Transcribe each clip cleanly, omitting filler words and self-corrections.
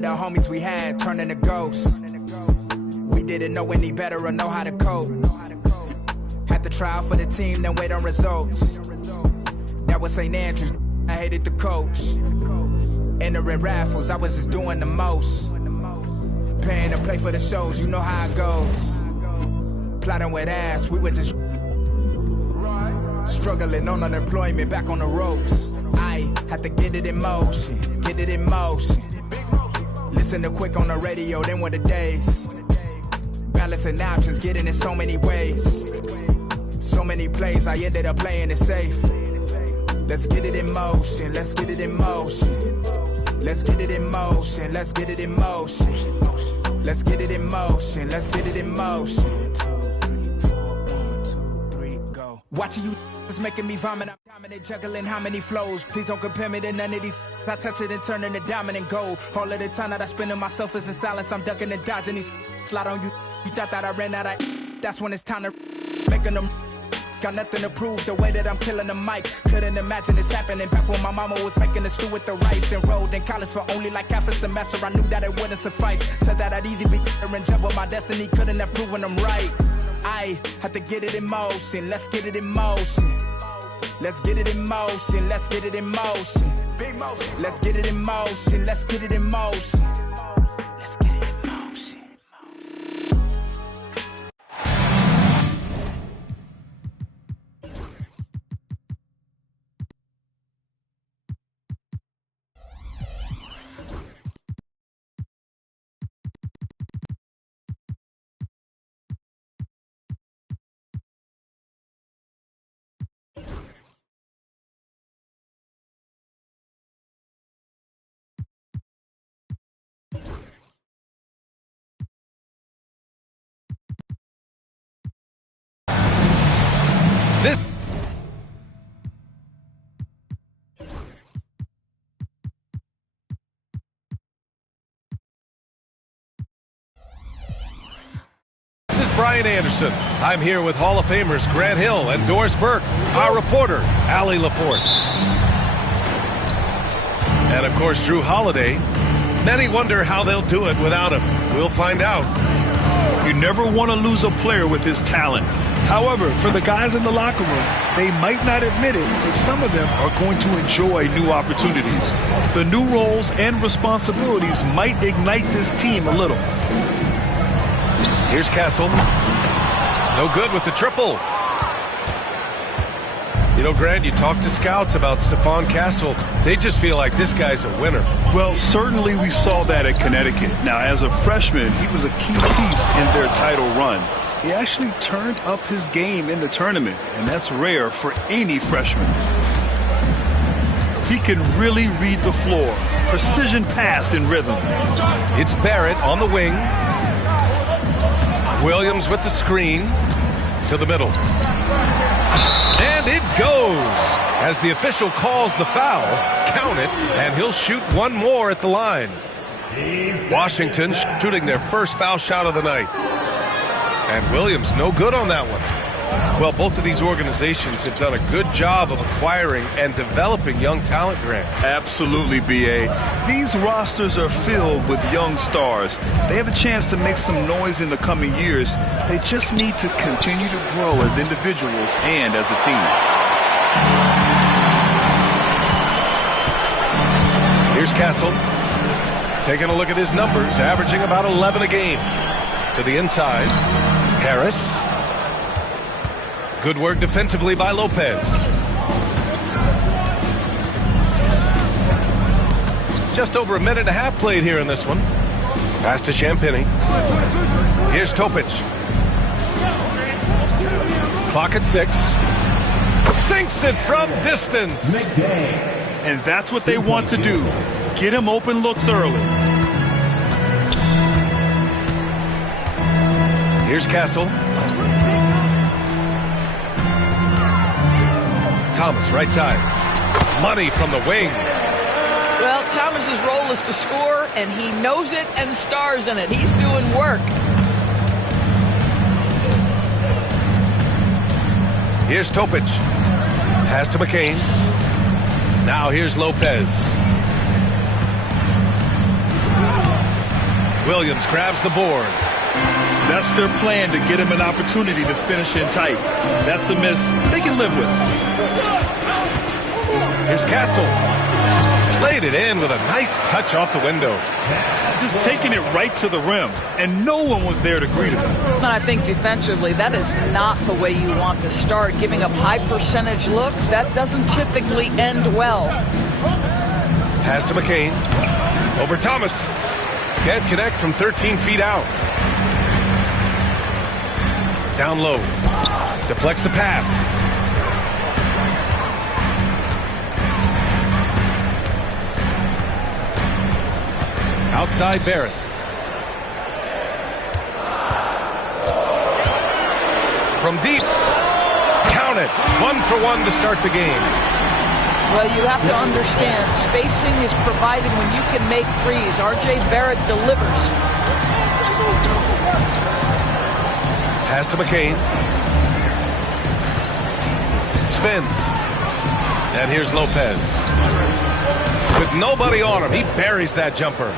The homies we had turning to ghosts. We didn't know any better or know how to cope. Had to try out for the team, then wait on results. That was St. Andrews, I hated the coach. Entering raffles, I was just doing the most. Paying to play for the shows, you know how it goes. Plotting with ass, we were just struggling on unemployment, back on the ropes. I had to get it in motion, get it in motion. Listen to Quick on the radio, then were the days. Balancing options, getting in so many ways. So many plays, I ended up playing it safe. Let's get it in motion, let's get it in motion. Let's get it in motion, let's get it in motion. Let's get it in motion, let's get it in motion. 2, 3, 4, 1, 2, 3, go. Watching you is making me vomit. I'm dominant, juggling how many flows. Please don't compare me to none of these. I touch it and turn into diamond and gold. All of the time that I spend on myself is in silence. I'm ducking and dodging these. Slide on you. You thought that I ran out of. That's when it's time to making them. Got nothing to prove the way that I'm killing the mic. Couldn't imagine this happening back when my mama was making the stew with the rice. Enrolled in college for only like half a semester. I knew that it wouldn't suffice. Said that I'd either be there and jump, but my destiny couldn't have proven them right. I had to get it in motion. Let's get it in motion. Let's get it in motion. Let's get it in motion. Let's get it in motion. Let's get it in motion. Let's get it in motion. This is Brian Anderson. I'm here with Hall of Famers Grant Hill and Doris Burke, our reporter, Allie LaForce. And of course, Drew Holiday. Many wonder how they'll do it without him. We'll find out. You never want to lose a player with his talent. However, for the guys in the locker room, they might not admit it, but some of them are going to enjoy new opportunities. The new roles and responsibilities might ignite this team a little. Here's Castle. No good with the triple. You know, Grant, you talk to scouts about Stephon Castle. They just feel like this guy's a winner. Well, certainly we saw that at Connecticut. Now, as a freshman, he was a key piece in their title run. He actually turned up his game in the tournament, and that's rare for any freshman. He can really read the floor. Precision pass in rhythm. It's Barrett on the wing. Williams with the screen to the middle. And it goes. As the official calls the foul, count it, and he'll shoot one more at the line. Washington shooting their first foul shot of the night. And Williams no good on that one. Well, both of these organizations have done a good job of acquiring and developing young talent, Grant. Absolutely, B.A. These rosters are filled with young stars. They have a chance to make some noise in the coming years. They just need to continue to grow as individuals and as a team. Here's Castle. Taking a look at his numbers, averaging about 11 a game. To the inside, Harris. Good work defensively by Lopez. Just over a minute and a half played here in this one. Pass to Champagny. Here's Topic. Clock at 6. Sinks it from distance. And that's what they want to do. Get him open looks early. Here's Castle. Thomas, right side. Money from the wing. Well, Thomas's role is to score, and he knows it and stars in it. He's doing work. Here's Topic. Pass to McCain. Now here's Lopez. Williams grabs the board. That's their plan, to get him an opportunity to finish in tight. That's a miss they can live with. Here's Castle. Laid it in with a nice touch off the window. Just taking it right to the rim, and no one was there to greet him. And I think defensively, that is not the way you want to start. Giving up high percentage looks, that doesn't typically end well. Pass to McCain. Over Thomas. Can't connect from 13 feet out. Down low. Deflects the pass. Outside Barrett. From deep. Count it. 1 for 1 to start the game. Well, you have to understand, spacing is provided when you can make threes. R.J. Barrett delivers. Pass to McCain. Spins. And here's Lopez. With nobody on him, he buries that jumper.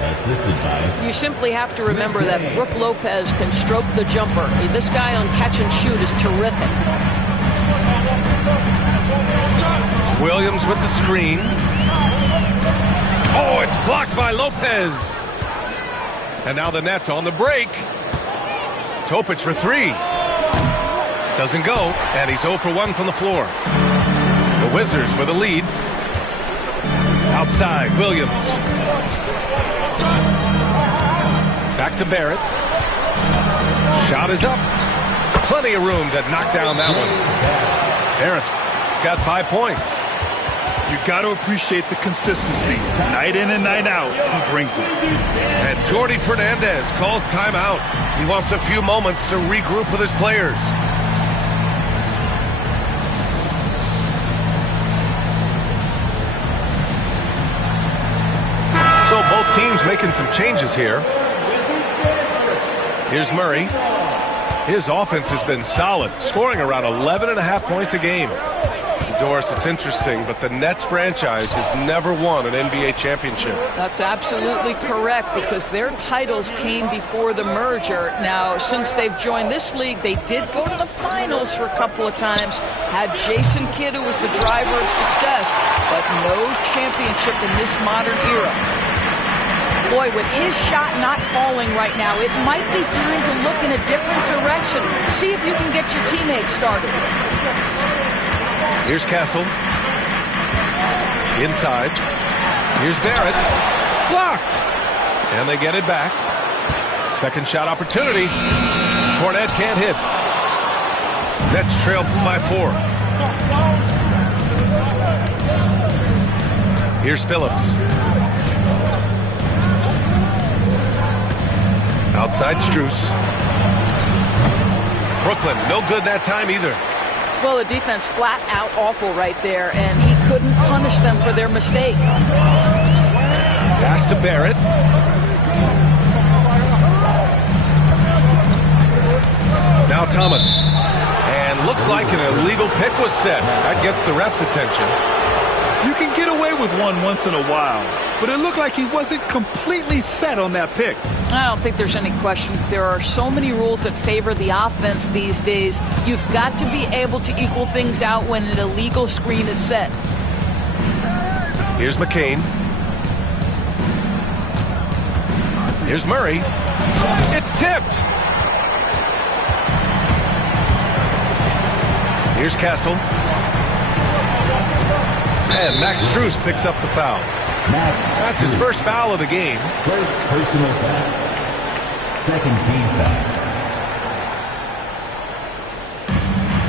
You simply have to remember that Brook Lopez can stroke the jumper. This guy on catch and shoot is terrific. Williams with the screen. Oh, it's blocked by Lopez. And now the Nets on the break. Topic for 3. Doesn't go, and he's 0 for 1 from the floor. The Wizards with a lead. Outside, Williams. Back to Barrett. Shot is up. Plenty of room to knock down that one. Barrett's got 5 points. You got to appreciate the consistency. Night in and night out, he brings it. And Jordi Fernandez calls timeout. He wants a few moments to regroup with his players. So both teams making some changes here. Here's Murray. His offense has been solid, scoring around 11.5 points a game. Doris, it's interesting, but the Nets franchise has never won an NBA championship. That's absolutely correct, because their titles came before the merger. Now, since they've joined this league, they did go to the finals for a couple of times. Had Jason Kidd, who was the driver of success, but no championship in this modern era. Boy, with his shot not falling right now, it might be time to look in a different direction. See if you can get your teammates started. Here's Castle. Inside. Here's Barrett. Blocked. And they get it back. Second shot opportunity. Cornette can't hit. Nets trail by 4. Here's Phillips. Outside Strus. Brooklyn, no good that time either. Well, the defense flat out awful right there, and he couldn't punish them for their mistake. Pass to Barrett. Now Thomas. And looks like an illegal pick was set. That gets the ref's attention. You can get away with one once in a while, but it looked like he wasn't completely set on that pick. I don't think there's any question. There are so many rules that favor the offense these days. You've got to be able to equal things out when an illegal screen is set. Here's McCain. Here's Murray. It's tipped. Here's Castle. And Max Strus picks up the foul. That's his first foul of the game. First personal foul. Second team foul.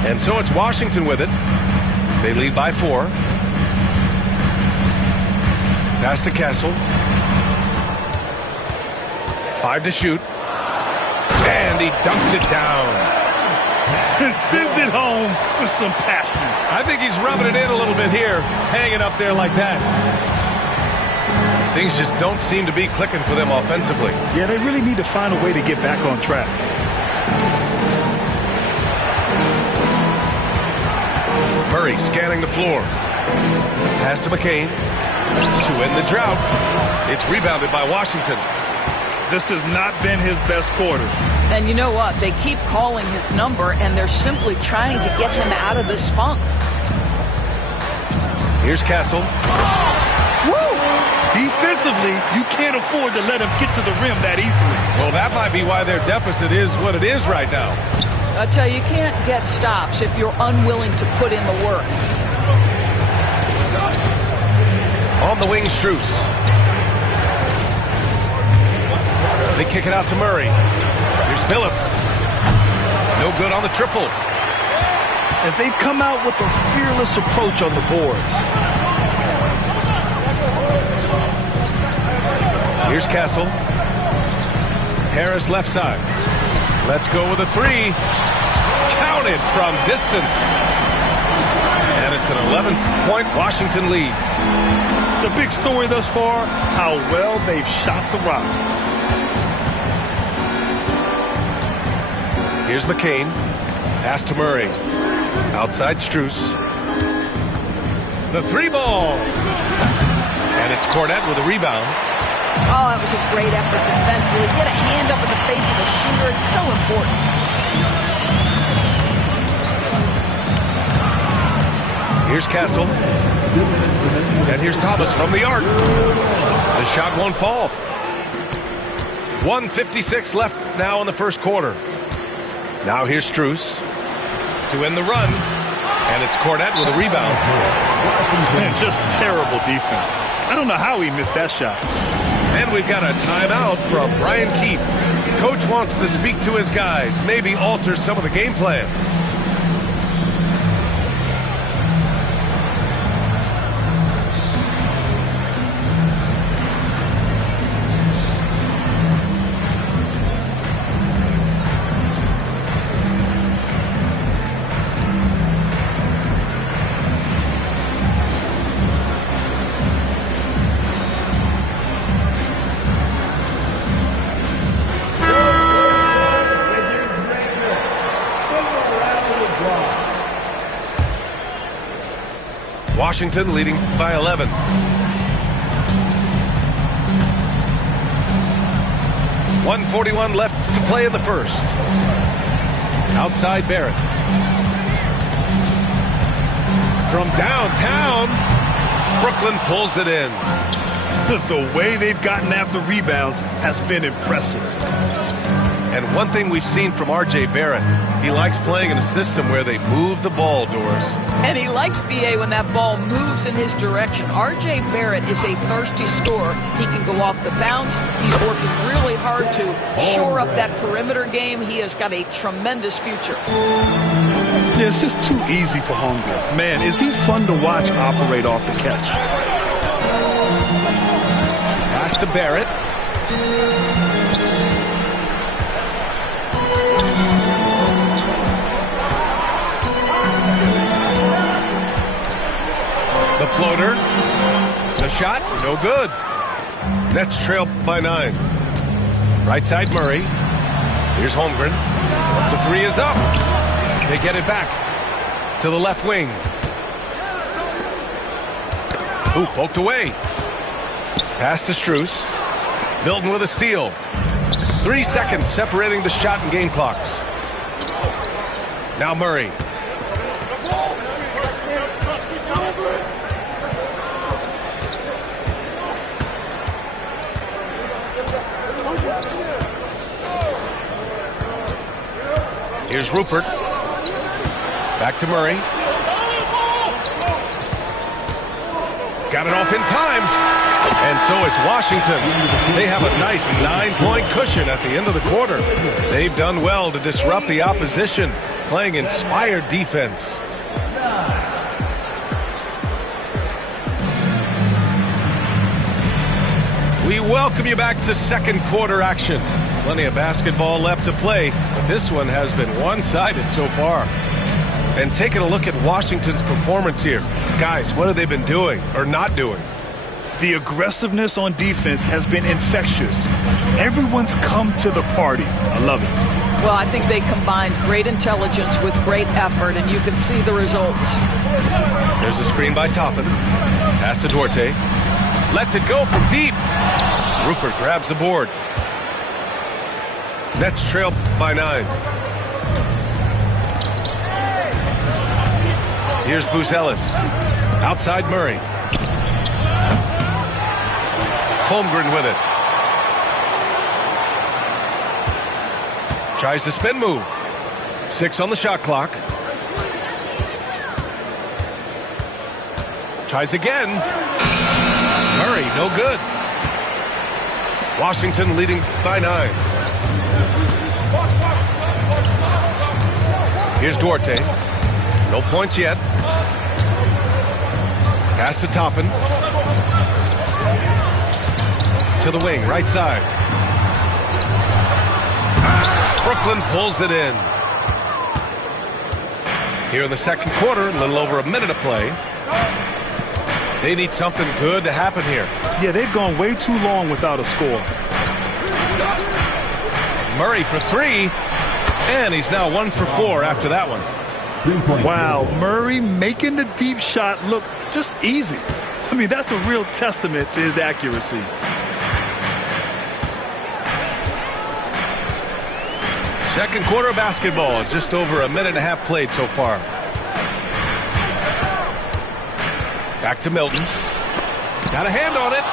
And so it's Washington with it. They lead by 4. Pass to Castle. 5 to shoot. And he dunks it down. And sends it home with some passion. I think he's rubbing it in a little bit here, hanging up there like that. Things just don't seem to be clicking for them offensively. Yeah, they really need to find a way to get back on track. Murray scanning the floor. Pass to McCain. To end the drought. It's rebounded by Washington. This has not been his best quarter. And you know what? They keep calling his number, and they're simply trying to get him out of this funk. Here's Castle. Woo! Defensively, you can't afford to let him get to the rim that easily. Well, that might be why their deficit is what it is right now. I tell you, you can't get stops if you're unwilling to put in the work. On the wing, Strus. They kick it out to Murray. Here's Phillips. No good on the triple. And they've come out with a fearless approach on the boards. Here's Castle. Harris left side. Let's go with a three. Counted from distance. And it's an 11-point Washington lead. The big story thus far, how well they've shot the rock. Here's McCain. Pass to Murray. Outside Strus. The three ball. And it's Cornette with a rebound. Oh, that was a great effort defensively. Get a hand up in the face of the shooter. It's so important. Here's Castle. And here's Thomas from the arc. The shot won't fall. 1:56 left now in the first quarter. Now here's Strus to end the run. And it's Cornette with a rebound. Man, just terrible defense. I don't know how he missed that shot. And we've got a timeout from Brian Keefe. Coach wants to speak to his guys, maybe alter some of the game plan. Washington leading by 11. .141 left to play in the first. Outside Barrett. From downtown, Brooklyn pulls it in. The way they've gotten after rebounds has been impressive. And one thing we've seen from R.J. Barrett, he likes playing in a system where they move the ball, Doris. And he likes BA when that ball moves in his direction. R.J. Barrett is a thirsty scorer. He can go off the bounce. He's working really hard to shore up that perimeter game. He has got a tremendous future. Yeah, it's just too easy for Holmgren. Man, is he fun to watch operate off the catch. Pass to Barrett. The floater. The shot, no good. Nets trail by 9. Right side Murray. Here's Holmgren. The three is up. They get it back to the left wing. Ooh, poked away. Pass to Strus. Milton with a steal. 3 seconds separating the shot and game clocks. Now Murray. Here's Rupert. Back to Murray. Got it off in time. And so it's Washington. They have a nice 9-point cushion at the end of the quarter. They've done well to disrupt the opposition, playing inspired defense. We welcome you back to second quarter action. Plenty of basketball left to play, but this one has been one-sided so far. And taking a look at Washington's performance here. Guys, what have they been doing or not doing? The aggressiveness on defense has been infectious. Everyone's come to the party. I love it. Well, I think they combined great intelligence with great effort, and you can see the results. There's a screen by Toppin. Pass to Duarte. Lets it go from deep. Rupert grabs the board. Nets trail by 9. Here's Buzelis. Outside Murray. Holmgren with it. Tries the spin move. 6 on the shot clock. Tries again. Murray, no good. Washington leading by 9. Here's Duarte. No points yet. Pass to Toppin. To the wing, right side. Brooklyn pulls it in. Here in the second quarter, a little over a minute of play. They need something good to happen here. Yeah, they've gone way too long without a score. Murray for 3, and he's now 1 for 4 after that one. Wow, Murray making the deep shot look just easy. I mean, that's a real testament to his accuracy. Second quarter of basketball, just over a minute and a half played so far. Back to Milton. Got a hand on it.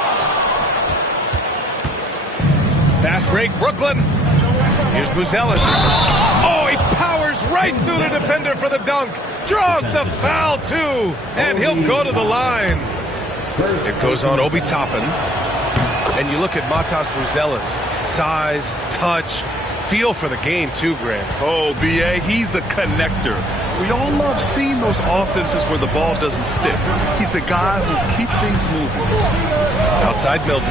Fast break, Brooklyn. Here's Buzelis. Oh, he powers right through the defender for the dunk. Draws the foul, too. And he'll go to the line. It goes on Obi Toppin. And you look at Matas Buzelis. Size, touch, feel for the game, too, Grant. Oh, B.A., he's a connector. We all love seeing those offenses where the ball doesn't stick. He's a guy who keeps things moving. Outside Milton.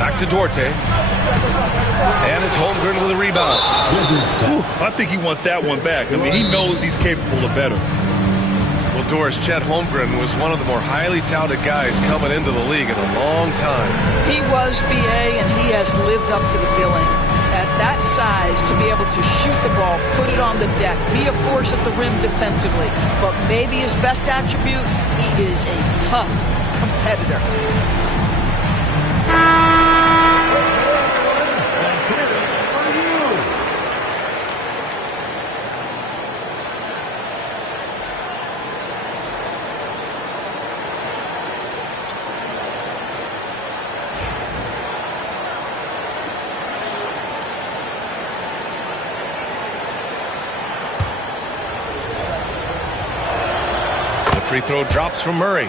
Back to Duarte. And it's Holmgren with a rebound. Ooh, I think he wants that one back. I mean, he knows he's capable of better. Well, Doris, Chet Holmgren was one of the more highly touted guys coming into the league in a long time. He was, B.A., and he has lived up to the billing. At that size, to be able to shoot the ball, put it on the deck, be a force at the rim defensively. But maybe his best attribute, he is a tough competitor. Free throw drops from Murray.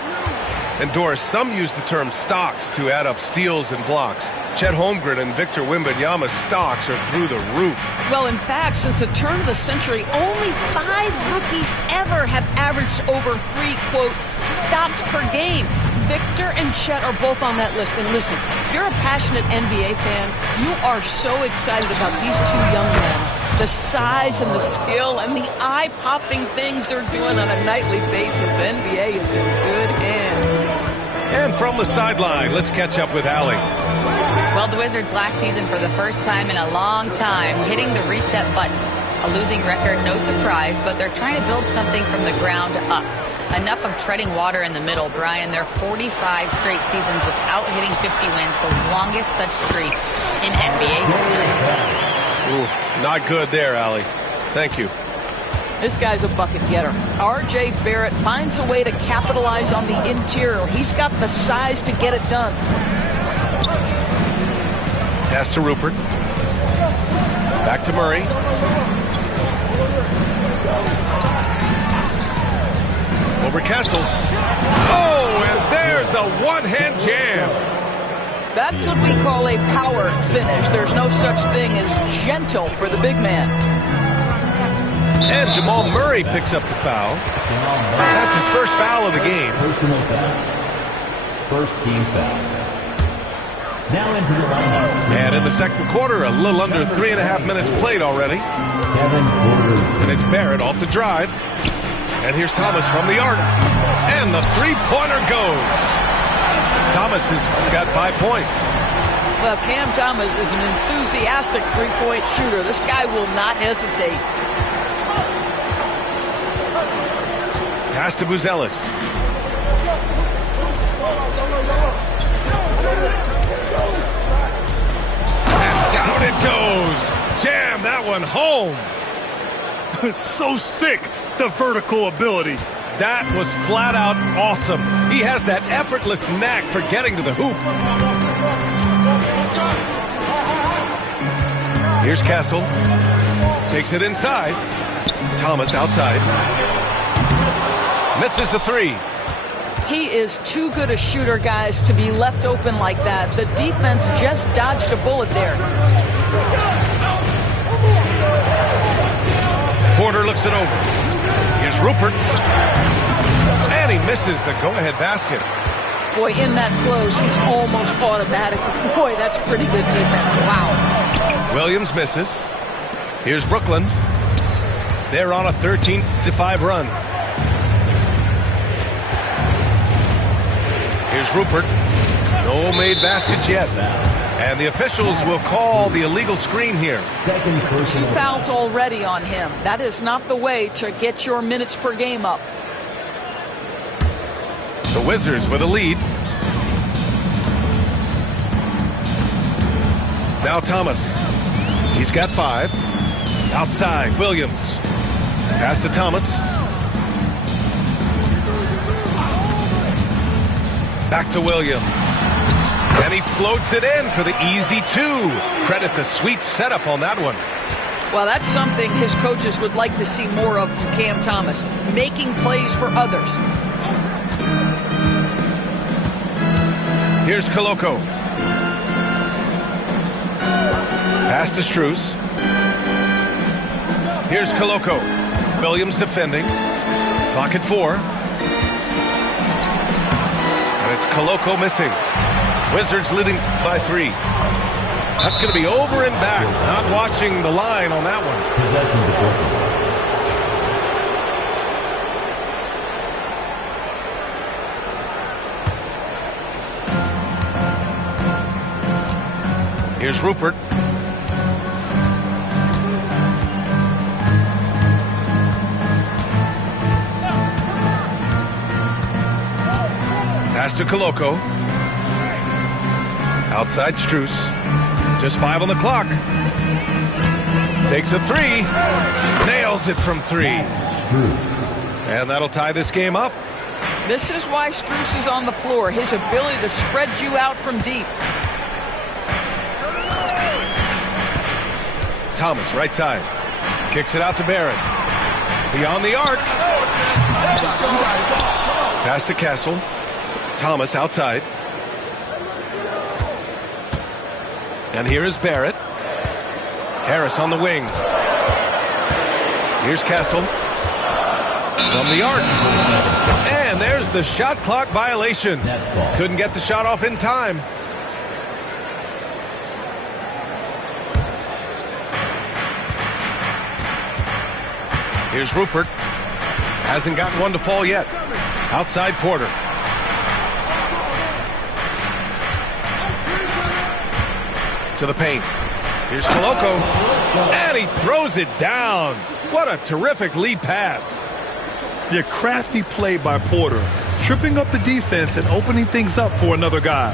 And Doris, some use the term stocks to add up steals and blocks. Chet Holmgren and Victor Wembanyama's stocks are through the roof. Well, in fact, since the turn of the century, only 5 rookies ever have averaged over 3, quote, stocks per game. Victor and Chet are both on that list. And listen, if you're a passionate NBA fan, you are so excited about these 2 young men. The size and the skill and the eye-popping things they're doing on a nightly basis. NBA is in good hands. And from the sideline, let's catch up with Allie. Well, the Wizards last season, for the first time in a long time, hitting the reset button. A losing record, no surprise, but they're trying to build something from the ground up. Enough of treading water in the middle, Brian. They're 45 straight seasons without hitting 50 wins, the longest such streak in NBA history. Ooh, not good there, Allie. Thank you. This guy's a bucket getter. R.J. Barrett finds a way to capitalize on the interior. He's got the size to get it done. Pass to Rupert. Back to Murray. Over Kessel. Oh, and there's a one-hand jam. That's what we call a power finish. There's no such thing as gentle for the big man. And Jamal Murray picks up the foul. That's his first foul of the game. Personal foul. First team foul. Now into the lineup. And in the second quarter, a little under 3.5 minutes played already. And it's Barrett off the drive. And here's Thomas from the arc. And the three-pointer goes. Thomas has got 5 points. Well, Cam Thomas is an enthusiastic three-point shooter. This guy will not hesitate. Pass to Buzelis. that one home. So sick, the vertical ability. That was flat out awesome. He has that effortless knack for getting to the hoop. Here's Castle. Takes it inside. Thomas outside. Misses the three. He is too good a shooter, guys, to be left open like that. The defense just dodged a bullet there. Porter looks it over. Here's Rupert. And he misses the go-ahead basket. Boy, in that close, he's almost automatic. Boy, that's pretty good defense. Wow. Williams misses. Here's Brooklyn. They're on a 13-5 run. Here's Rupert. No made baskets yet. And the officials will call the illegal screen here. 2 fouls already on him. That is not the way to get your minutes per game up. The Wizards with a lead. Now Thomas. He's got 5. Outside, Williams. Pass to Thomas. Back to Williams. And he floats it in for the easy 2. Credit the sweet setup on that one. Well, that's something his coaches would like to see more of from Cam Thomas. Making plays for others. Here's Koloko. Pass to Strus. Here's Koloko. Williams defending. Clock at 4. And it's Koloko missing. Wizards leading by 3. That's going to be over and back. Not watching the line on that one. Possession to Brooklyn. Here's Rupert. Pass to Koloko. Outside Strus. Just 5 on the clock. Takes a 3. Nails it from 3. And that'll tie this game up. This is why Strus is on the floor. His ability to spread you out from deep. Thomas, right side. Kicks it out to Barrett. Beyond the arc. Pass to Castle. Thomas outside. And here is Barrett. Harris on the wing. Here's Castle. From the arc. And there's the shot clock violation. Couldn't get the shot off in time. Here's Rupert. Hasn't gotten one to fall yet. Outside Porter. To the paint. Here's Koloko. And he throws it down. What a terrific lead pass. Yeah, crafty play by Porter. Tripping up the defense and opening things up for another guy.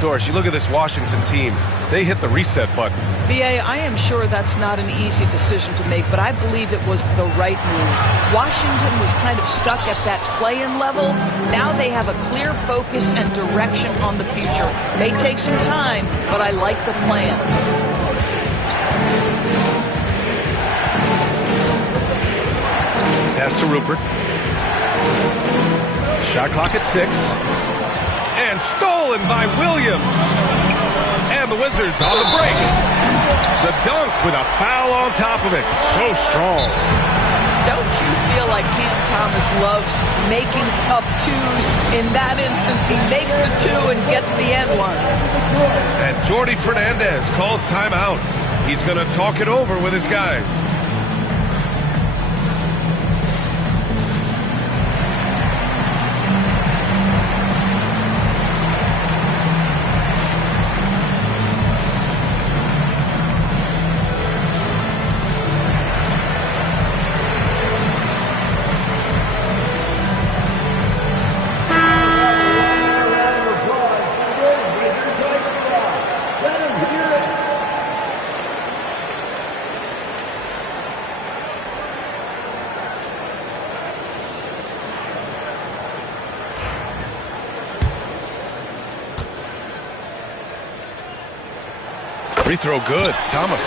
Doris, you look at this Washington team. They hit the reset button. B.A., I am sure that's not an easy decision to make, but I believe it was the right move. Washington was kind of stuck at that play-in level. Now they have a clear focus and direction on the future. May take some time, but I like the plan. Pass to Rupert. Shot clock at 6. And stolen by Williams. And the Wizards on the break. The dunk with a foul on top of it. So strong. Don't you feel like Cam Thomas loves making tough twos? In that instance, he makes the 2 and gets the end one. And Jordi Fernandez calls timeout. He's going to talk it over with his guys. Free throw good. Thomas.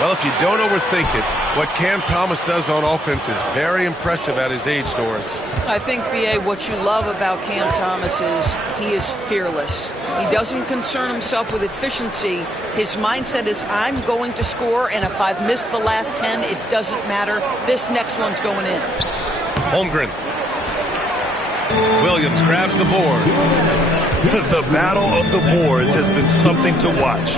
Well, if you don't overthink it, what Cam Thomas does on offense is very impressive at his age, Doris. I think, B.A., what you love about Cam Thomas is he is fearless. He doesn't concern himself with efficiency. His mindset is, I'm going to score, and if I've missed the last 10, it doesn't matter. This next one's going in. Holmgren. Williams grabs the board. The battle of the boards has been something to watch.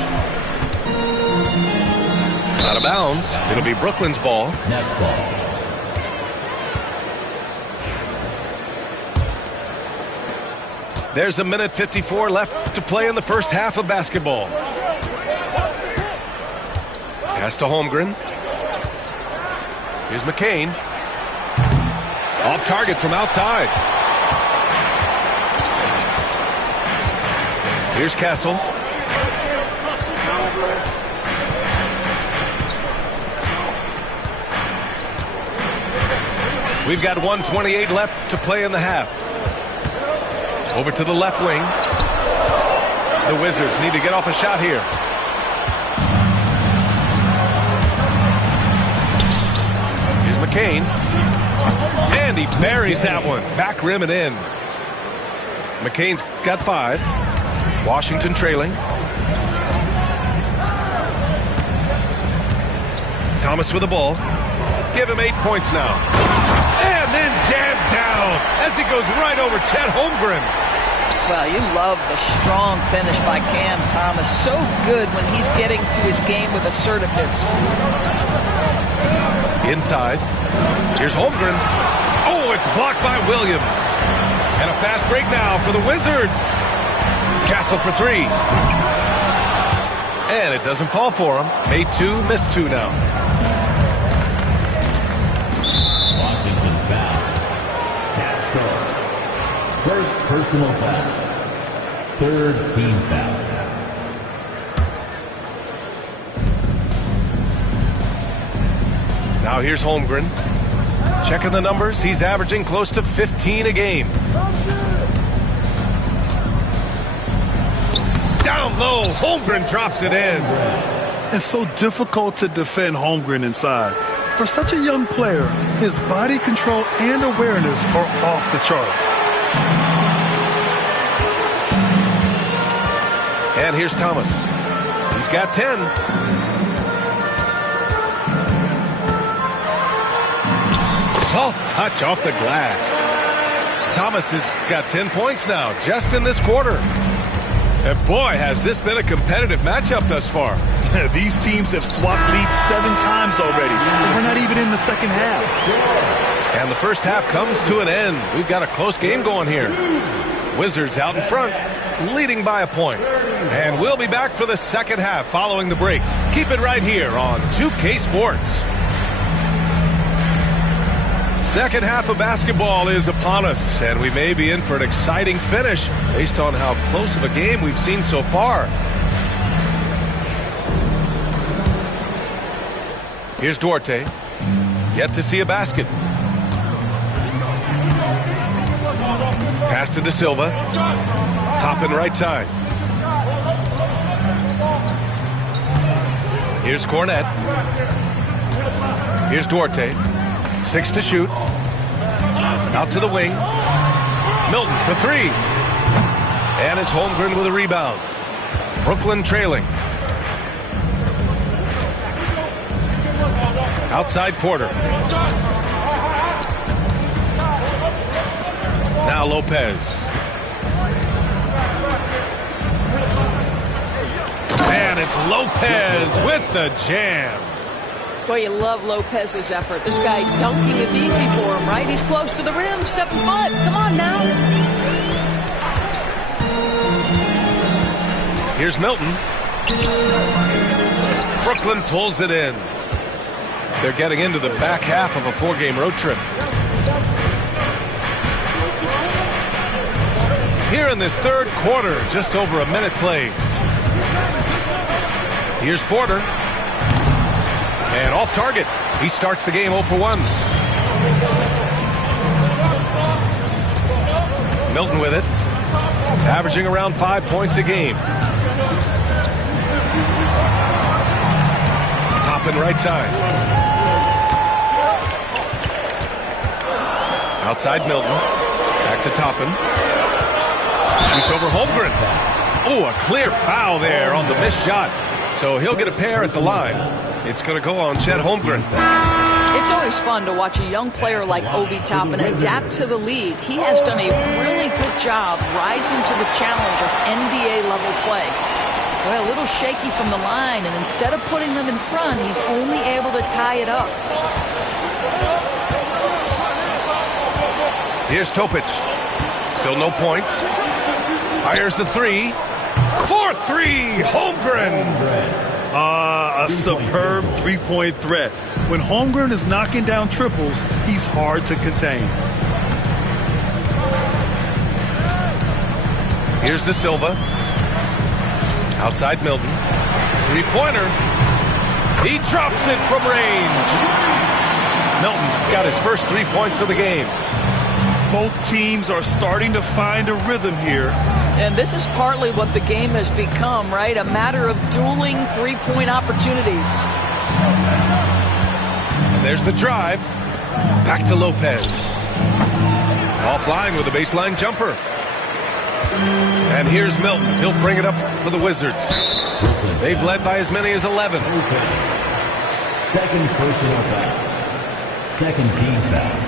Out of bounds. It'll be Brooklyn's ball. Nets ball. There's 1:54 left to play in the first half of basketball. Pass to Holmgren. Here's McCain. Off target from outside. Here's Castle. We've got 1:28 left to play in the half. Over to the left wing. The Wizards need to get off a shot here. Here's McCain. And he buries that one. Back rim and in. McCain's got 5. Washington trailing. Thomas with the ball. Give him 8 points now. And then jammed down as he goes right over Chet Holmgren. Well, you love the strong finish by Cam Thomas. So good when he's getting to his game with assertiveness. Inside. Here's Holmgren. Oh, it's blocked by Williams. And a fast break now for the Wizards. Castle for 3. And it doesn't fall for him. Made 2, missed 2 now. Washington foul. Castle. First personal foul. Third team foul. Now here's Holmgren. Checking the numbers. He's averaging close to 15 a game. Down low. Holmgren drops it in. It's so difficult to defend Holmgren inside. For such a young player, his body control and awareness are off the charts. And here's Thomas. He's got 10. Soft touch off the glass. Thomas has got 10 points now, just in this quarter. And boy, has this been a competitive matchup thus far. These teams have swapped leads 7 times already. We're not even in the second half. And the first half comes to an end. We've got a close game going here. Wizards out in front, leading by a point. And we'll be back for the second half following the break. Keep it right here on 2K Sports. Second half of basketball is upon us, and we may be in for an exciting finish based on how close of a game we've seen so far. Here's Duarte. Yet to see a basket. Pass to De Silva. Top and right side. Here's Cornette. Here's Duarte. 6 to shoot. Out to the wing. Milton for 3. And it's Holmgren with a rebound. Brooklyn trailing. Outside Porter. Now Lopez. And it's Lopez with the jam. Boy, you love Lopez's effort. This guy dunking is easy for him, right? He's close to the rim, 7 foot. Come on now. Here's Milton. Brooklyn pulls it in. They're getting into the back half of a 4-game road trip. Here in this third quarter, just over a minute played. Here's Porter. And off target. He starts the game 0 for 1. Milton with it. Averaging around 5 points a game. Toppin right side. Outside Milton. Back to Toppin. Shoots over Holmgren. Oh, a clear foul there on the missed shot. So he'll get a pair at the line. It's going to go on Chet Holmgren. It's always fun to watch a young player like Obi Toppin adapt to the league. He has done a really good job rising to the challenge of NBA-level play. Well, a little shaky from the line, and instead of putting them in front, he's only able to tie it up. Here's Topic. Still no points. Fires the three. Core three, Holmgren. A superb three-point threat. When Holmgren is knocking down triples, he's hard to contain. Here's De Silva. Outside Milton. Three-pointer. He drops it from range. Milton's got his first 3 points of the game. Both teams are starting to find a rhythm here. And this is partly what the game has become, right? A matter of dueling three-point opportunities. And there's the drive. Back to Lopez. Offline with a baseline jumper. And here's Milton. He'll bring it up for the Wizards. They've led by as many as 11. Second personal foul. Second team foul.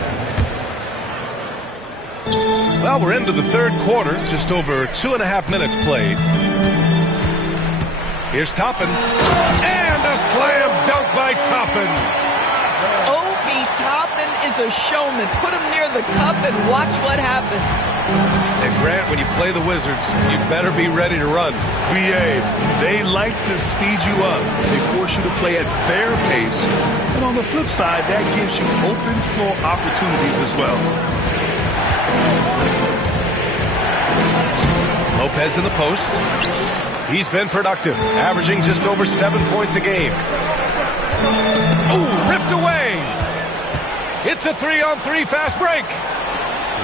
Well, we're into the third quarter. Just over 2.5 minutes played. Here's Toppin. And a slam dunk by Toppin. Obi Toppin is a showman. Put him near the cup and watch what happens. And Grant, when you play the Wizards, you better be ready to run. BA, they like to speed you up. They force you to play at their pace. And on the flip side, that gives you open floor opportunities as well. Lopez in the post. He's been productive, averaging just over 7 points a game. Oh, ripped away. It's a 3-on-3 fast break.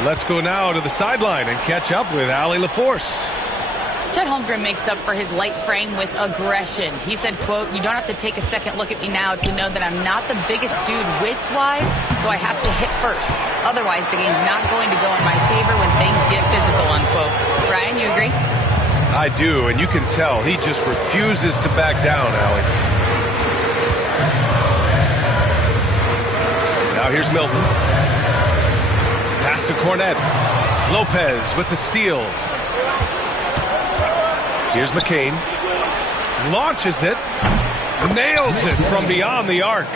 Let's go now to the sideline and catch up with Allie LaForce. Chet Holmgren makes up for his light frame with aggression. He said, quote, "You don't have to take a second look at me now to know that I'm not the biggest dude width-wise, so I have to hit first. Otherwise, the game's not going to go in my favor when things get physical," unquote. Brian, you agree? I do, and you can tell he just refuses to back down, Allie. Now here's Milton. Pass to Cornette. Lopez with the steal. Here's McCain. Launches it. Nails it from beyond the arc.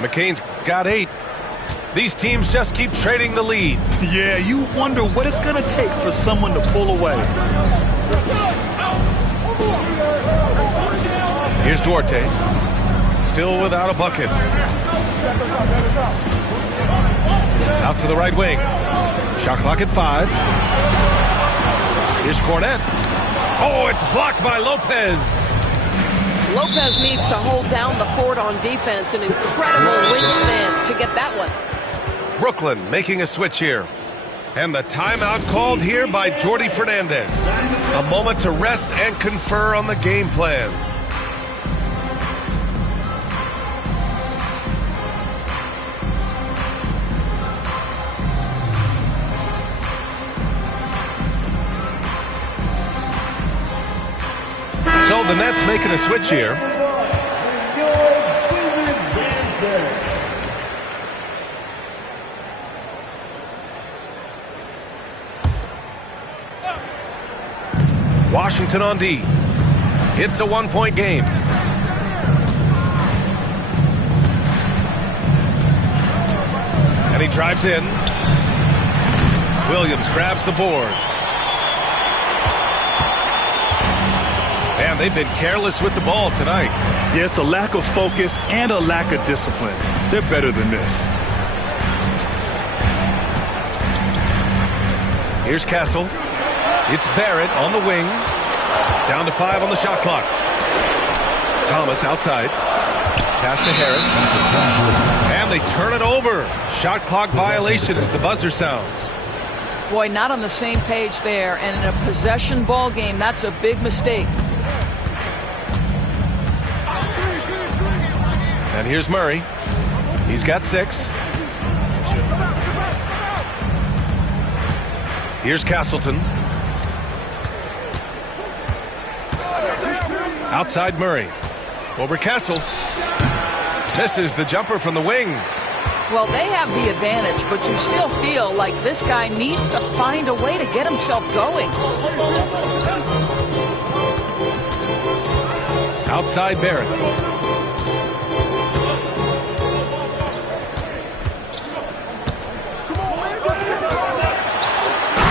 McCain's got 8. These teams just keep trading the lead. Yeah, you wonder what it's going to take for someone to pull away. Here's Duarte. Still without a bucket. Out to the right wing. Shot clock at 5. Here's Cornette. Oh, it's blocked by Lopez. Lopez needs to hold down the fort on defense. An incredible wingspan to get that one. Brooklyn making a switch here. And the timeout called here by Jordi Fernandez. A moment to rest and confer on the game plan. So the Nets making a switch here. Washington on D. It's a 1-point game. And he drives in. Williams grabs the board. And they've been careless with the ball tonight. Yeah, it's a lack of focus and a lack of discipline. They're better than this. Here's Castle. It's Barrett on the wing. Down to 5 on the shot clock. Thomas outside. Pass to Harris. And they turn it over. Shot clock violation as the buzzer sounds. Boy, not on the same page there. And in a possession ball game, that's a big mistake. And here's Murray. He's got 6. Here's Castleton. Outside Murray. Over Castle. Misses the jumper from the wing. Well, they have the advantage, but you still feel like this guy needs to find a way to get himself going. Outside Barrett.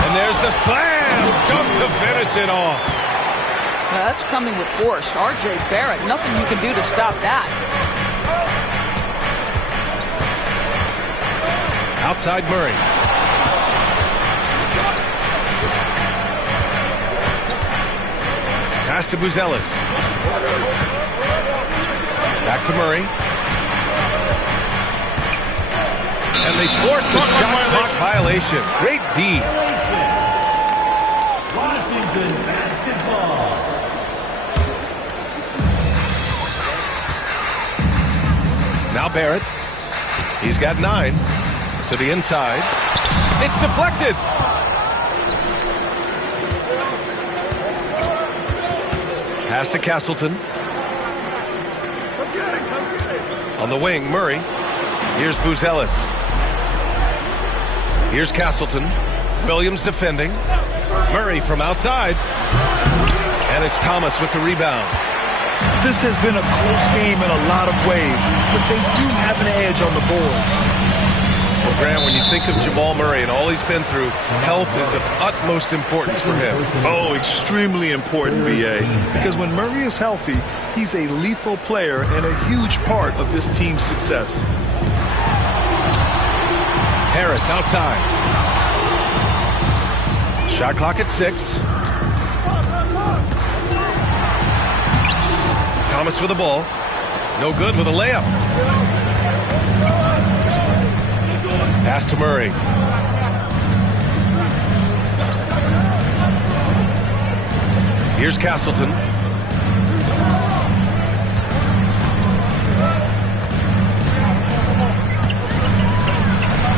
And there's the slam dunk to finish it off. Now, that's coming with force. R.J. Barrett, nothing you can do to stop that. Outside Murray. Pass to Buzelis. Back to Murray. And they force the shot clock violation. Great D. Washington basketball. Now Barrett. He's got 9. To the inside. It's deflected. Pass to Castleton. On the wing, Murray. Here's Buzelis. Here's Castleton. Williams defending. Murray from outside. And it's Thomas with the rebound. This has been a close game in a lot of ways, but they do have an edge on the boards. Well, Grant, when you think of Jamal Murray and all he's been through, health is of utmost importance for him. Oh, extremely important, B.A. Because when Murray is healthy, he's a lethal player and a huge part of this team's success. Harris outside. Shot clock at 6. Thomas with the ball. No good with a layup. Pass to Murray. Here's Castleton.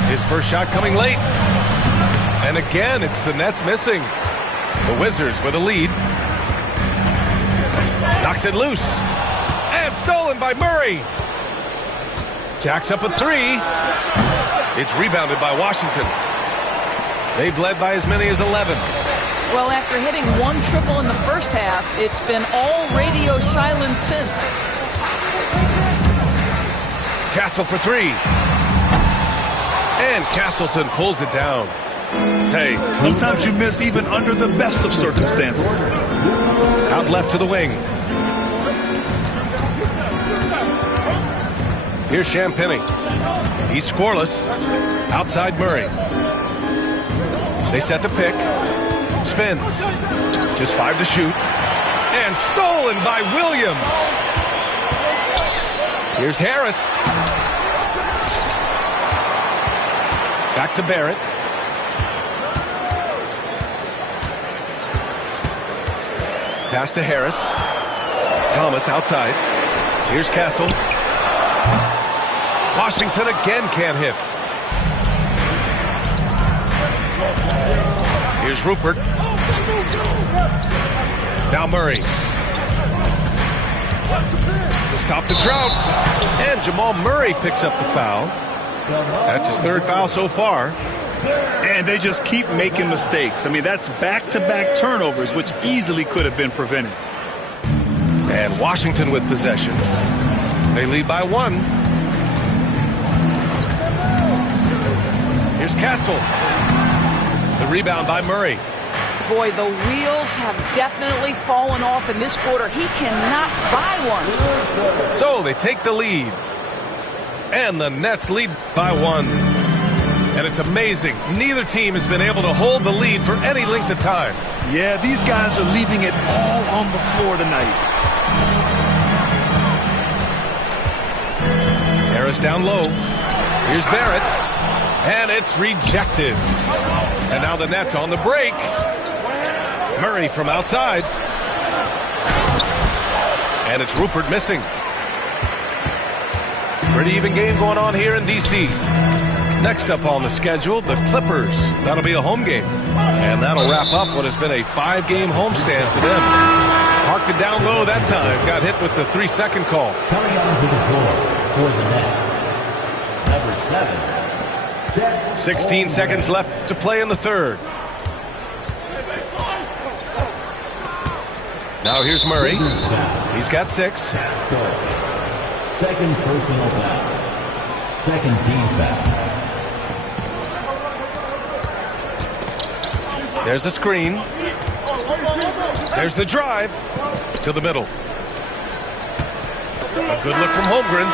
His first shot coming late. And again, it's the Nets missing. The Wizards with a lead. Knocks it loose. And stolen by Murray. Jacks up a 3. It's rebounded by Washington. They've led by as many as 11. Well, after hitting 1 triple in the first half, it's been all radio silence since. Castle for 3. And Castleton pulls it down. Hey, sometimes you miss even under the best of circumstances. Out left to the wing. Here's Champagny. He's scoreless. Outside Murray. They set the pick. Spins. Just 5 to shoot. And stolen by Williams. Here's Harris. Back to Barrett. Pass to Harris. Thomas outside. Here's Castle. Washington again can't hit. Here's Rupert. Now Murray. To stop the drought. And Jamal Murray picks up the foul. That's his 3rd foul so far. And they just keep making mistakes. I mean, that's back-to-back turnovers, which easily could have been prevented. And Washington with possession. They lead by 1. Here's Castle. The rebound by Murray. Boy, the wheels have definitely fallen off in this quarter. He cannot buy one. So they take the lead. And the Nets lead by 1. And it's amazing. Neither team has been able to hold the lead for any length of time. Yeah, these guys are leaving it all on the floor tonight. Harris down low. Here's Barrett. And it's rejected. And now the Nets on the break. Murray from outside. And it's Rupert missing. Pretty even game going on here in D.C. Next up on the schedule, the Clippers. That'll be a home game. And that'll wrap up what has been a 5-game homestand for them. Parked it down low that time. Got hit with the 3-second call. Coming onto the floor for the Nets, number 7. 16 seconds left to play in the third. Now here's Murray. He's got 6. Second personal foul. Second team foul. There's the screen. There's the drive to the middle. A good look from Holmgren.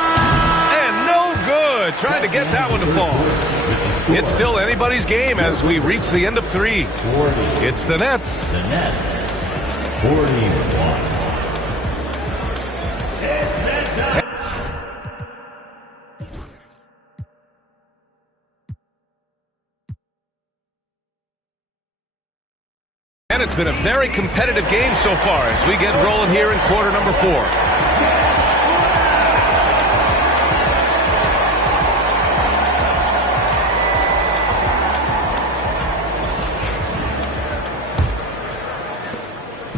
And no good. Trying to get that one to fall. It's still anybody's game as we reach the end of 3. It's the Nets. The Nets. 41. And it's been a very competitive game so far as we get rolling here in quarter number 4.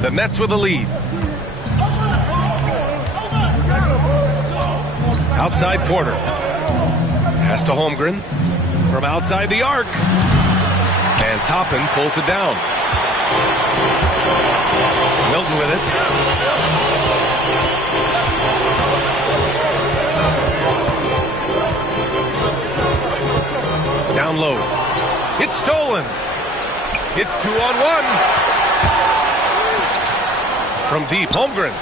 The Nets with the lead. Outside Porter. Pass to Holmgren. From outside the arc. And Toppin pulls it down. Milton with it. Down low. It's stolen. It's 2-on-1. From deep, Holmgren.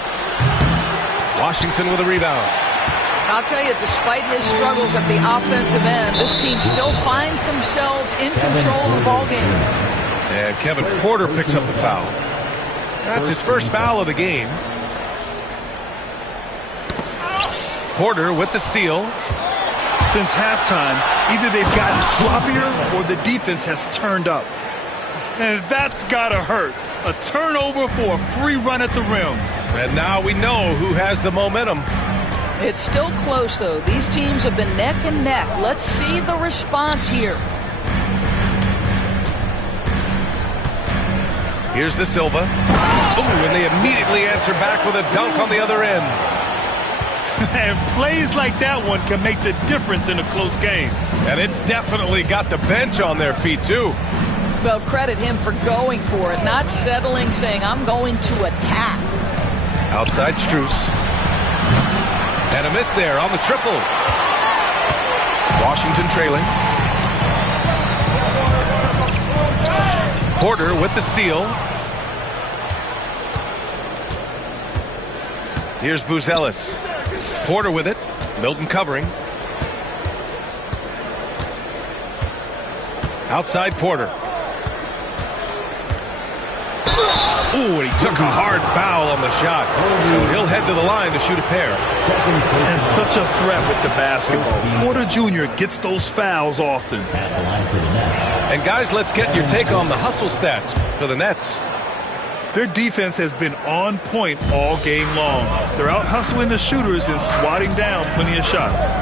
Washington with a rebound. I'll tell you, despite his struggles at the offensive end, this team still finds themselves in control of the ballgame. And Kevin Porter picks up the foul. That's his first foul of the game. Porter with the steal. Since halftime, either they've gotten sloppier or the defense has turned up. And that's gotta hurt. A turnover for a free run at the rim. And now we know who has the momentum. It's still close, though. These teams have been neck and neck. Let's see the response here. Here's De Silva. Ooh, and they immediately answer back with a dunk on the other end. And plays like that one can make the difference in a close game. And it definitely got the bench on their feet, too. Well, credit him for going for it, not settling, saying, I'm going to attack. Outside Strus. And a miss there on the triple. Washington trailing. Porter with the steal. Here's Buzelis. Porter with it. Milton covering. Outside Porter. Ooh, and he took a hard foul on the shot. So he'll head to the line to shoot a pair. And such a threat with the basketball. Porter Jr. gets those fouls often. And guys, let's get your take on the hustle stats for the Nets. Their defense has been on point all game long. They're out hustling the shooters and swatting down plenty of shots.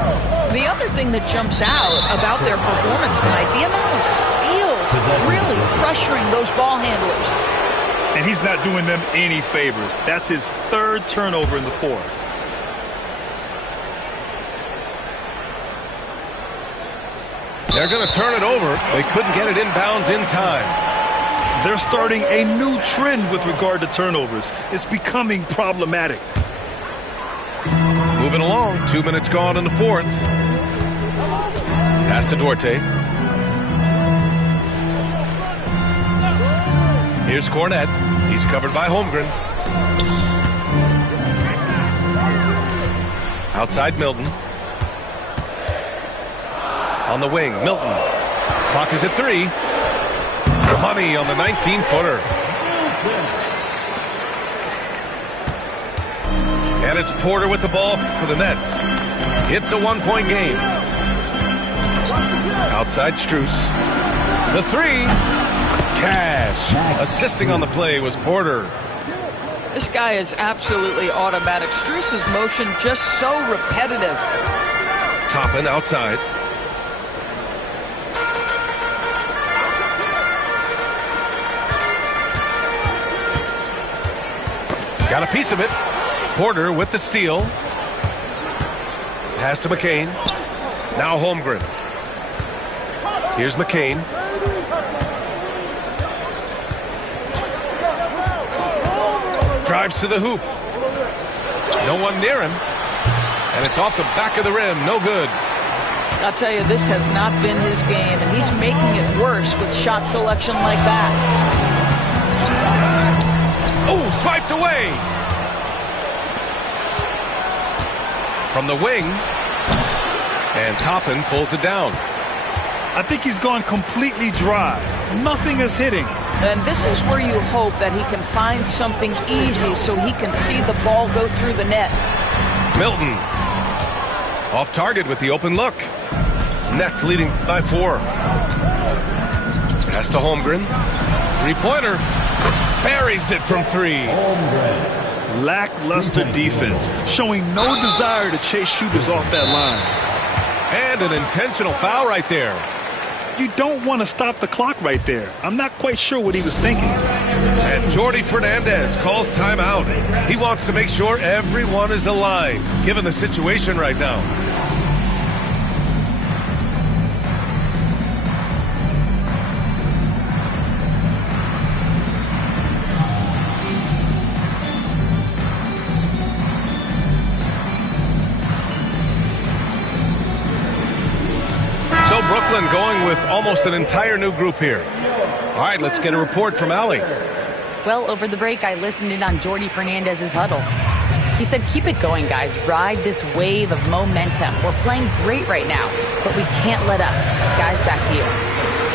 The other thing that jumps out about their performance tonight, the amount of steals, really pressuring those ball handlers. And he's not doing them any favors. That's his third turnover in the fourth. They're going to turn it over. They couldn't get it inbounds in time. They're starting a new trend with regard to turnovers. It's becoming problematic. Moving along. 2 minutes gone in the fourth. Pass to Duarte. Here's Cornette. He's covered by Holmgren. Outside Milton. On the wing, Milton. Clock is at 3. Money on the 19-footer. And it's Porter with the ball for the Nets. It's a 1-point game. Outside Strus. The 3. Cash. Assisting on the play was Porter. This guy is absolutely automatic. Strus's motion just so repetitive. Toppin outside. Got a piece of it. Porter with the steal. Pass to McCain. Now Holmgren. Here's McCain. Drives to the hoop. No one near him. And it's off the back of the rim. No good. I'll tell you, this has not been his game, and he's making it worse with shot selection like that. Oh, swiped away. From the wing. And Toppin pulls it down. I think he's gone completely dry. Nothing is hitting. And this is where you hope that he can find something easy so he can see the ball go through the net. Milton. Off target with the open look. Nets leading by 4. Pass to Holmgren. Three-pointer. Buries it from 3. Lackluster defense, showing no desire to chase shooters off that line. And an intentional foul right there. You don't want to stop the clock right there. I'm not quite sure what he was thinking. And Jordi Fernandez calls timeout. He wants to make sure everyone is aligned, given the situation right now. So Brooklyn going with almost an entire new group here. All right, let's get a report from Allie. Well, over the break, I listened in on Jordi Fernandez's huddle. He said, keep it going, guys. Ride this wave of momentum. We're playing great right now, but we can't let up. Guys, back to you.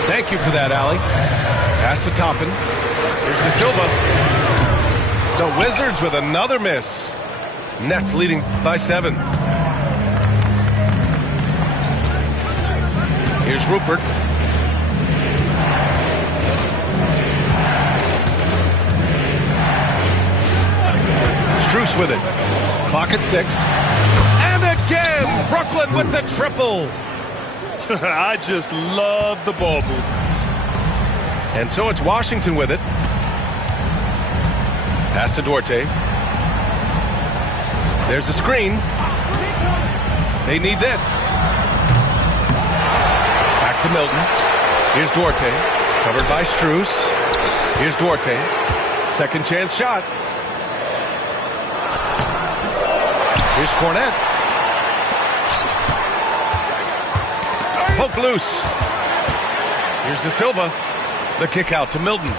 Thank you for that, Allie. Pass to Toppin. Here's De Silva. The Wizards with another miss. Nets leading by 7. Here's Rupert. Strus with it. Clock at 6. And again, Brooklyn with the triple. I just love the ball movement. And so it's Washington with it. Pass to Duarte. There's a screen. They need this. Back to Milton. Here's Duarte. Covered by Strus. Here's Duarte. Second chance shot. Here's Cornette. Poke loose. Here's De Silva. The kick out to Milton.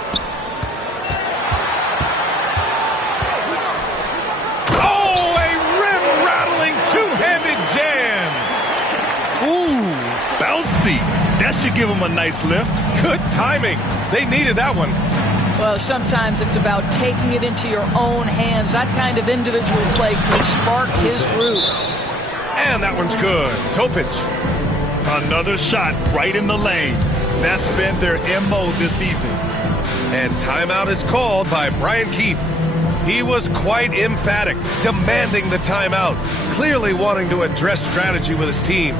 Oh, a rim-rattling two-handed jam. Ooh, bouncy. That should give him a nice lift. Good timing. They needed that one. Well, sometimes it's about taking it into your own hands. That kind of individual play can spark his groove. And that one's good. Topic. Another shot right in the lane. That's been their MO this evening. And timeout is called by Brian Keefe. He was quite emphatic, demanding the timeout, clearly wanting to address strategy with his team.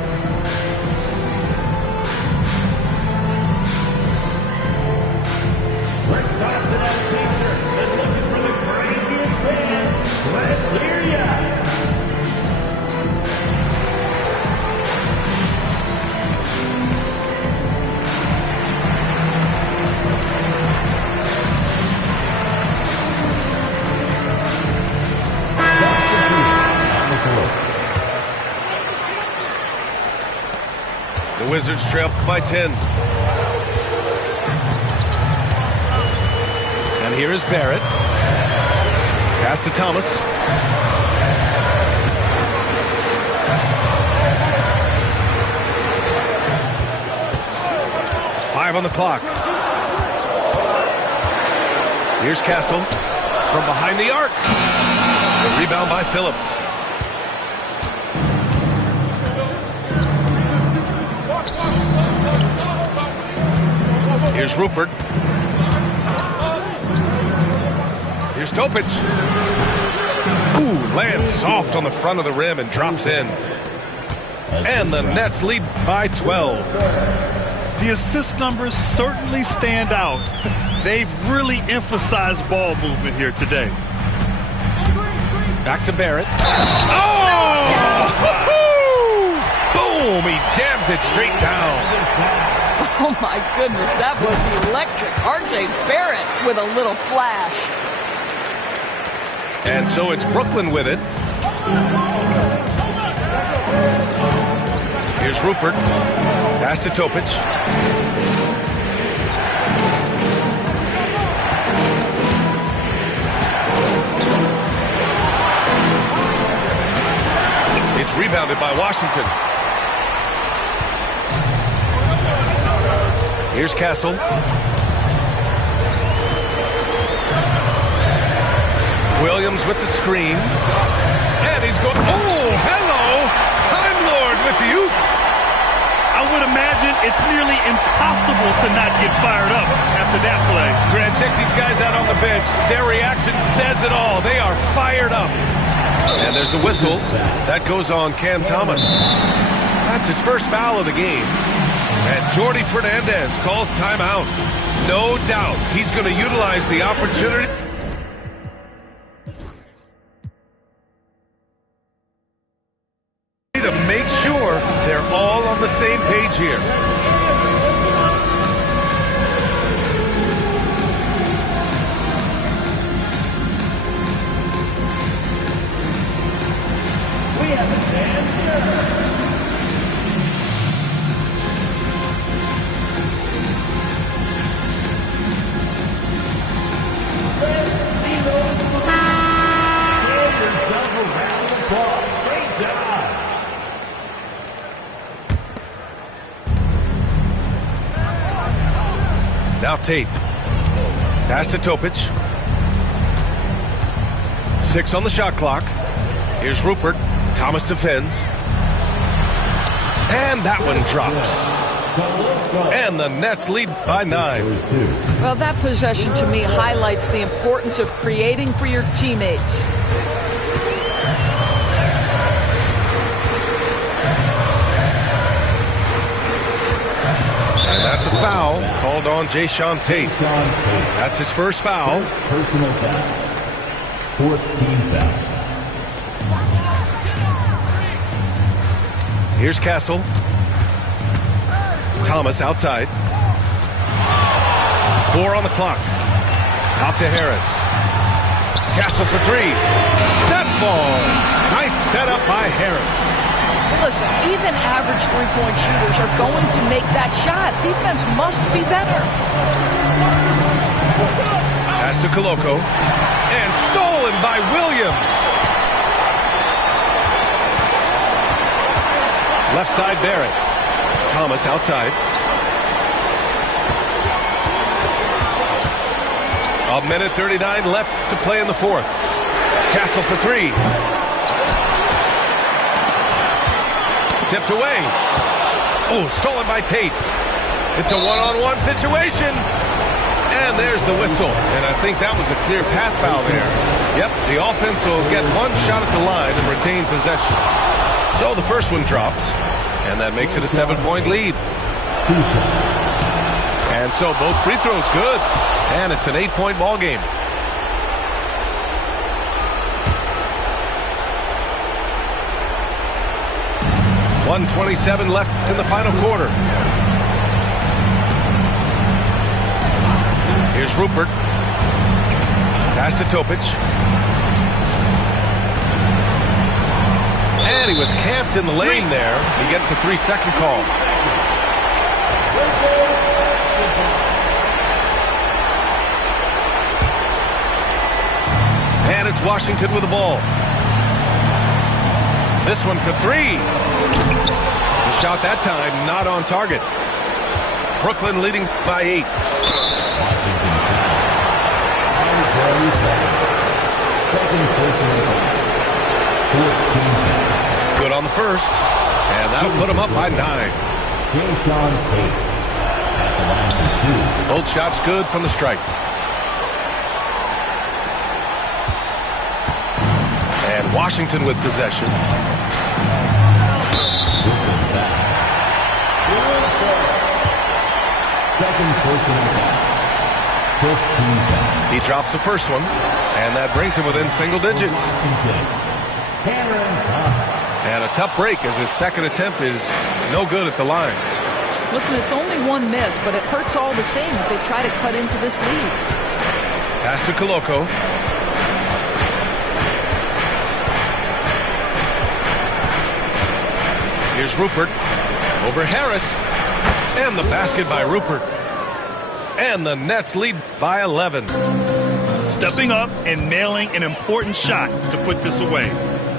Let's toss it out, Taser. Been looking for the craziest fans. Let's hear ya. The Wizards trail by 10. And here is Barrett. Pass to Thomas. Five on the clock. Here's Castle from behind the arc. The rebound by Phillips. Here's Rupert. Here's Topic. Ooh, lands soft on the front of the rim and drops in. And the Nets lead by 12. The assist numbers certainly stand out. They've really emphasized ball movement here today. Back to Barrett. Oh! Boom! He jams it straight down. Oh, my goodness, that was electric. R.J. Barrett with a little flash. And so it's Brooklyn with it. Here's Rupert. Pass to Topic. It's rebounded by Washington. Here's Castle. Williams with the screen. And he's going, oh, hello! Time Lord with the oop. I would imagine it's nearly impossible to not get fired up after that play. Grant, check these guys out on the bench. Their reaction says it all. They are fired up. And there's a whistle. That goes on Cam Thomas. That's his first foul of the game. And Jordi Fernandez calls timeout. No doubt he's going to utilize the opportunity to make sure they're all on the same page here. We have a chance. Now Tate. Pass to Topic. 6 on the shot clock. Here's Rupert. Thomas defends. And that one drops. And the Nets lead by 9. Well, that possession to me highlights the importance of creating for your teammates. And that's a foul called on Jayshawn Tate. That's his first foul. Personal foul. 4th team foul. Here's Castle. Thomas outside. 4 on the clock. Out to Harris. Castle for 3. That falls. Nice setup by Harris. Listen, even average three-point shooters are going to make that shot. Defense must be better. Pass to Koloko. And stolen by Williams. Left side Barrett. Thomas outside. A minute 39 left to play in the 4th. Castle for 3. Tipped away. Oh, stolen by Tate. It's a one-on-one situation. And there's the whistle. And I think that was a clear path foul there. Yep, the offense will get one shot at the line and retain possession. So the first one drops. And that makes it a 7-point lead. And so both free throws good. And it's an 8-point ball game. .127 left in the final quarter. Here's Rupert. Pass to Topic. And he was camped in the lane there. He gets a 3-second call. And it's Washington with the ball. This one for 3. The shot that time not on target. Brooklyn leading by 8. Good on the first. And that'll put him up by 9. Both shots good from the stripe. And Washington with possession. Second personal foul. 15 foul. He drops the first one, and that brings him within single digits. And a tough break as his second attempt is no good at the line. Listen, it's only one miss, but it hurts all the same as they try to cut into this lead. Pass to Koloko. Here's Rupert over Harris. And the basket by Rupert. And the Nets lead by 11. Stepping up and nailing an important shot to put this away.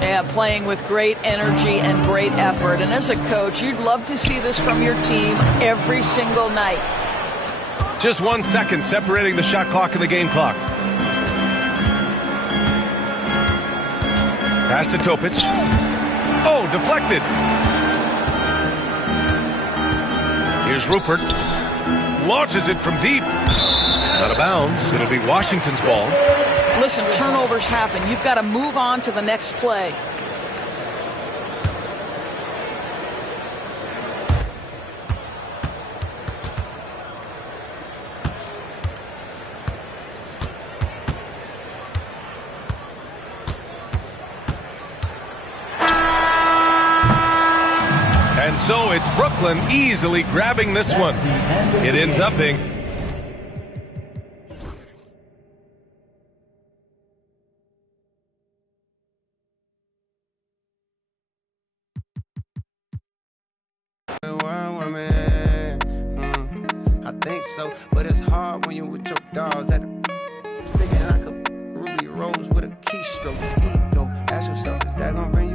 Yeah, playing with great energy and great effort. And as a coach, you'd love to see this from your team every single night. Just 1 second separating the shot clock and the game clock. Pass to Topic. Oh, deflected. Here's Rupert. Launches it from deep. Out of bounds. It'll be Washington's ball. Listen, turnovers happen. You've got to move on to the next play. And so it's Brooklyn easily grabbing this one. It ends up being I think so, but it's hard when you with your dogs at the thinking like a ruby rose with a keystroke. Ego, ask yourself, is that gonna bring you